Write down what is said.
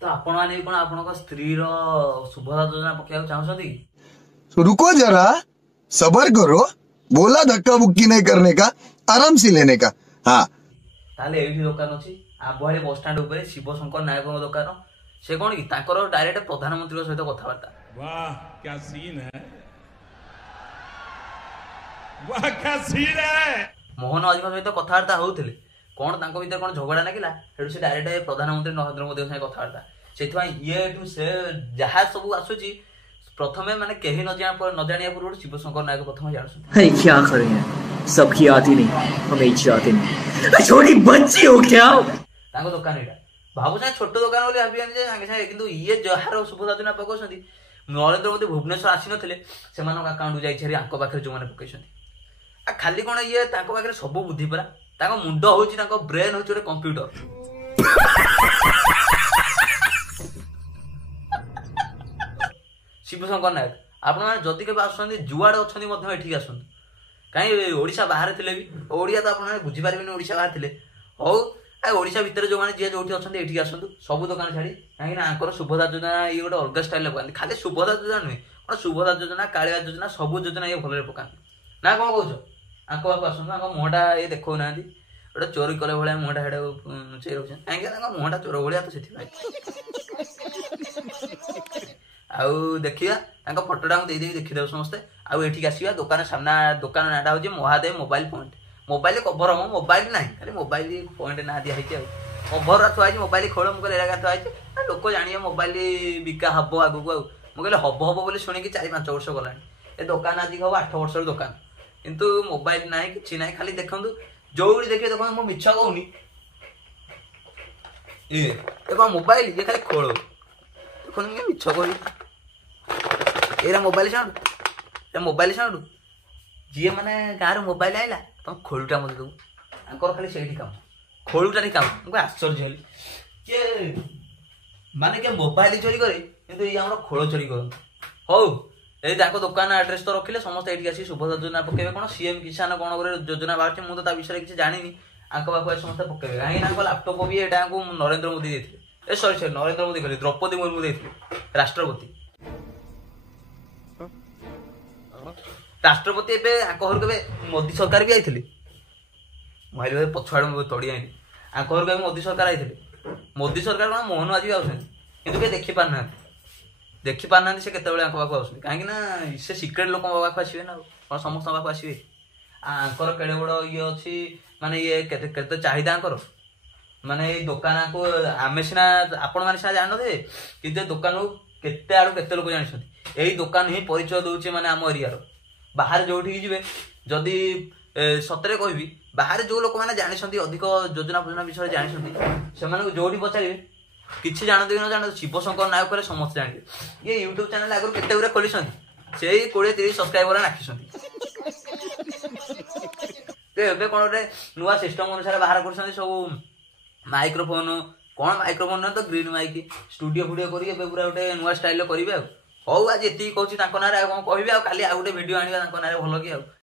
तो आपण माने कोन आपनको स्त्री रो सुभद्रा योजना पकेया चाहछथि तो रुको जरा, सबर करो। बोला धक्का बुक्की नहीं करने का, आराम से लेने का। हाँ ताले एठी दुकान अछि आबुहाली बस स्टैंड ऊपर शिव शंकर नायक दुकान से कोन कि ताकर डायरेक्ट प्रधानमंत्री सहित कथबार्ता। वाह क्या सीन है, वाह क्या सीन है। मोहन अजीम सहित कथबार्ता होउथिले कोन तांको भीतर कोन झगड़ा नागिला हेडु से डायरेक्ट प्रधानमंत्री नरेंद्र मोदी सहित कथबार्ता सेथि ये एठु से जहा सब आसुची प्रथमे माने केही न जानिया पूर्व शिव शंकर नायक प्रथम जानसु। अरे क्या करें, सबकी आती नहीं, हमें इच्छा आती नहीं। छोटी बच्ची हो क्या? तांको दुकान एटा भाबु से छोट दुकान बोली भाबी जे संगे संगे किंतु ये जहार सुभद्रा योजना पकोसंती नरेंद्र मोदी भुवनेश्वर आसी नथिले सेमानक अकाउंट जाई छरी आंको पाखरे जो माने पकेसंती आ खाली कोन ये तांको पाखरे सब बुद्धि परा तांको मुंड होची तांको ब्रेन होची रे कंप्यूटर। शिवशंकर नायक आपण माने जदि के आसुछंती जुआड अछंती मध्ये एठी आसुन काई ओडिशा बाहर थिले भी ओडिया तो आपण माने बुझी पारिबेनी ओडिशा बाहर थिले हो आ ओडिशा भीतर जो माने जे जोठी अछंती एठी आसंतु सब दुकान छाडी काई ना आंकर सुभद्रा योजना ये गोटे अलग स्टाइल ले पकांती खाली सुभद्रा योजना नुहे कोन सुभद्रा योजना कालिया योजना सब योजना ये भले पकांती ना कोन कहउछ आंको बाप आसंतु आंको मोहटा ये देखौ नांती गोटे चोरी कले भले मोहटा हेडे चेर होछ काई ना मोहटा चोर भलिया तो सेथि आउ देखिया तांको फोटोटा दे देखी देव समस्ते आउ एठी आसीबा दुकान सामना दुकान नाटा होजे Mahadev mobile point mobile cover हम मोबाइल नाही खाली मोबाइल पॉइंट ना दिया है कवर रथवा है मोबाइल खोल मुझे एरा थुआ है लोक जानिए मोबाइल बिका हम आगू को मुझे हम हम बोली शुणी 4-5 वर्ष गला ए दुकान आज हम 8 वर्ष दुकान किंतु मोबाइल ना कि ना खाली देखु जो देखिए देखो मो मिछ कहूनी ये मोबाइल ये खाली खोल देखो मिछ कह एरा मोबाइल साउंड जी मैंने गाँव मोबाइल आईला तुम खोलुटा मत दू आंकर खाली से काम खोलुटा काम मुझे आश्चर्य हल कि माने के मोबाइल चोरी करे किंतु ये आम खोल चोरी कर हौ ये दुकान एड्रेस तो रखिले समस्त ये आसी सुभद्रा योजना पकेबे कोन सीएम किसान कोन गोटे योजना बाहर मुझे तो विषय किसी जानी आंक पाखे समस्त पकेबे कहीं लैपटॉप भी यहाँ नरेंद्र मोदी देते सॉरी नरेंद्र मोदी कहले द्रौपदी मुर्मू देते राष्ट्रपति राष्ट्रपति घर के मोदी सरकार भी आई मारे पछुआड़ तड़ी आई घर के मोदी सरकार आई मोदी सरकार कौन मोहन आज कि देखी पारना से केत पाक आस कहीं से सिक्रेट लोक पाक आसवे ना कौन समस्त पाक आसवे आंकर केड़े बड़ ये अच्छी माने ये केते चाहिदा आंकर माने दुकान को आमे सीना आपण मैंने सीना जान दे कि दुकान को केते आड़ केते लोक जानी यही दुकान ही परिचय दूचे माने आम एरिया बाहर जो जी जदि सतरे कहबी बाहर जो लोक मैंने जानी अधिक योजना फोजना विषय जानी से जो पचारे किसी जानते कि न जानते शिव शंकर नायक समस्त जाने ये यूट्यूब चैनल आगुरी केते गुरा खोली से 20-30 सब्सक्राइबर राखी कौन गोटे नुआ सिस्टम अनुसार बाहर कर सब माइक्रोफोन कौन माइक्रोफोन तो ग्रीन माइक स्टूडियो फुडियो करी पूरा गोटे नुआ स्टाइल करेंगे हौ आज ये कहूँ ना कौन कह काली आउ गोटे भिडियो आने भल कि